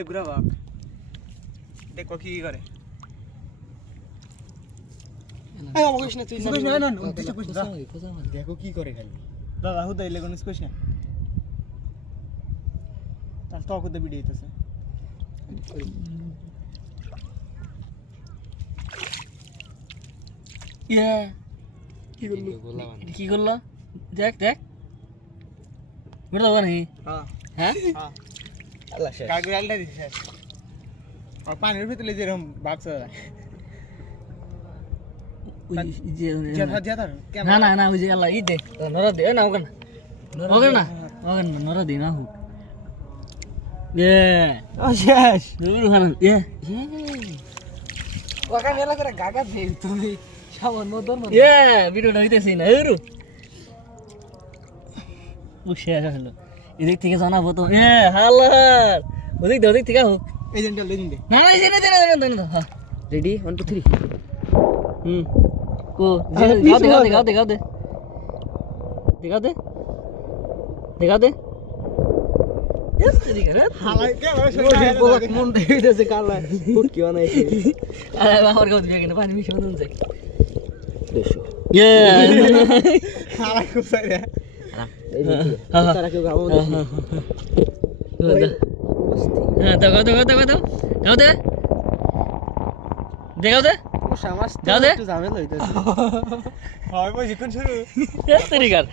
ঘুরা বাঘ দেখো কি করে দেখো কি করে খালি দাদা হুদাই লেগুন স্কোশন তার তো খুদে ভিডিও হইতেছে ইয়া কি করলো দেখ দেখ বেটা বাবা নাকি হ্যাঁ হ্যাঁ হ্যাঁ আল্লাহ শেষ কাগুরালটা দিছে আর পানির ভিতরে যেরকম ভাবছে ওই যে জেতা জেতা না না না ওই যে আল্লাহ ই দে নরা দে না ওখানে নরা দে না হোক এ শেষ দূর হারান এ ওকা মেলা করে গাগা দে তুমি সামান্য দর এ ভিডিওটা হইতেছে না এরু ও শেষ হলো এদিক থেকে জানাবো তো এ হালার ওদিক থেকে হোক এজেন্টটা লেদিন দে না না এই যে হ্যাঁ রেডি 1 2 3 কো গাও দে হালাই কে বড় মন দিতেছে কালা কি বানাইছে আরে আমার গাও দিবে কেন পানি মিশে মন যায় দেশো ইয়ে হালাই খুব সাইরে তারা কেউ গাবো হ্যাঁ তো গাও দে সমাজ গাও দে একটু ঝামেলা হইতেছে হয় বই কোন শুরু তরিকার